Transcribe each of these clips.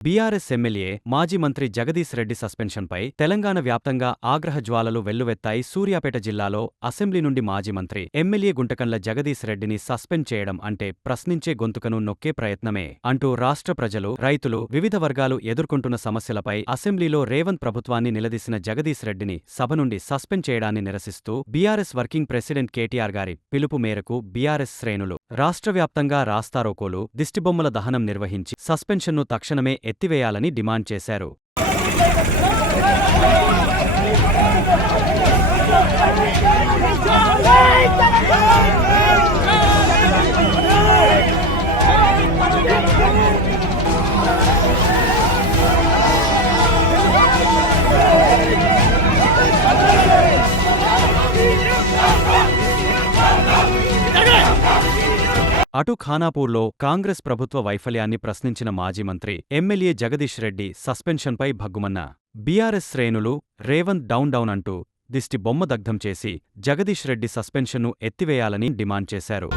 BRS MLA మాజీ మంత్రి జగదీశ్ రెడ్డి సస్పెన్షన్పై తెలంగాణ వ్యాప్తంగా ఆగ్రహ జ్వాలలు వెల్లువెత్తాయి సూర్యాపేట జిల్లాలో అసెంబ్లీ నుండి మాజీ మంత్రి ఎమ్మెల్యే గుంటకండ్ల జగదీశ్ రెడ్డిని సస్పెండ్ చేయడం అంటే ప్రశ్నించే గొంతుకను నొక్కే ప్రయత్నమే అంటూ రాష్ట్ర ప్రజలు రైతులు వివిధ వర్గాలు ఎదుర్కొంటున్న సమస్యలపై అసెంబ్లీలో రేవంత్ ప్రభుత్వాన్ని నిలదీసిన జగదీశ్ రెడ్డిని సభ నుండి సస్పెండ్ చేయడాన్ని నిరసిస్తూ బీఆర్ఎస్ వర్కింగ్ ప్రెసిడెంట్ కేటీఆర్ గారి పిలుపు మేరకు బీఆర్ఎస్ శ్రేణులు రాష్ట్ర వ్యాప్తంగా రాస్తారోకోలు దిష్టిబొమ్మల దహనం నిర్వహించి సస్పెన్షన్ను తక్షణమే ఎత్తివేయాలని డిమాండ్ చేశారు. అటు ఖానాపూర్లో కాంగ్రెస్ ప్రభుత్వ వైఫల్యాన్ని ప్రశ్నించిన మాజీ మంత్రి ఎమ్మెల్యే జగదీష్ రెడ్డి సస్పెన్షన్పై భగ్గుమన్న. బీఆర్ఎస్ శ్రేణులు రేవంత్ డౌన్ డౌన్ అంటూ దిష్టి బొమ్మ దగ్ధం చేసి జగదీష్ రెడ్డి సస్పెన్షన్ను ఎత్తివేయాలని డిమాండ్ చేశారు.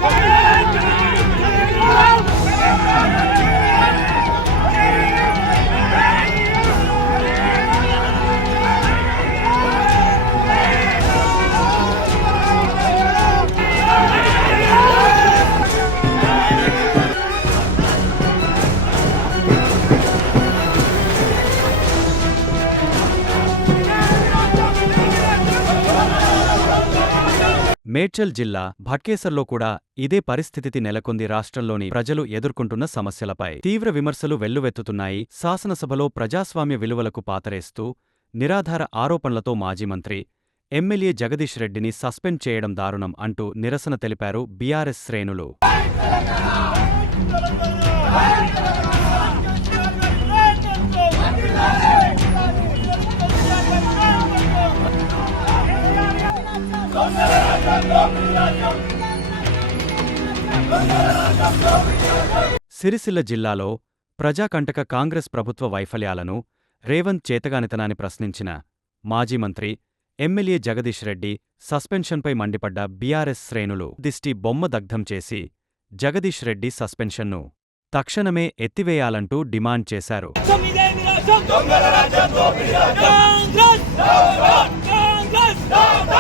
మేడ్చల్ జిల్లా భట్కేసర్లో కూడా ఇదే పరిస్థితి నెలకొంది. రాష్ట్రంలోని ప్రజలు ఎదుర్కొంటున్న సమస్యలపై తీవ్ర విమర్శలు వెల్లువెత్తుతున్నాయి. శాసనసభలో ప్రజాస్వామ్య విలువలకు పాతరేస్తూ నిరాధార ఆరోపణలతో మాజీ మంత్రి ఎమ్మెల్యే జగదీష్ రెడ్డిని సస్పెండ్ చేయడం దారుణం అంటూ నిరసన తెలిపారు బీఆర్ఎస్ శ్రేణులు. సిరిసిల్ల జిల్లాలో ప్రజాకంటక కాంగ్రెస్ ప్రభుత్వ వైఫల్యాలను రేవంత్ చేతగానితనాన్ని ప్రశ్నించిన మాజీ మంత్రి ఎమ్మెల్యే జగదీష్ రెడ్డి సస్పెన్షన్పై మండిపడ్డ బీఆర్ఎస్ శ్రేణులు దిష్టి బొమ్మ దగ్ధం చేసి జగదీష్ రెడ్డి సస్పెన్షన్ను తక్షణమే ఎత్తివేయాలంటూ డిమాండ్ చేశారు. కాంగ్రెస్ కాంగ్రెస్ కాంగ్రెస్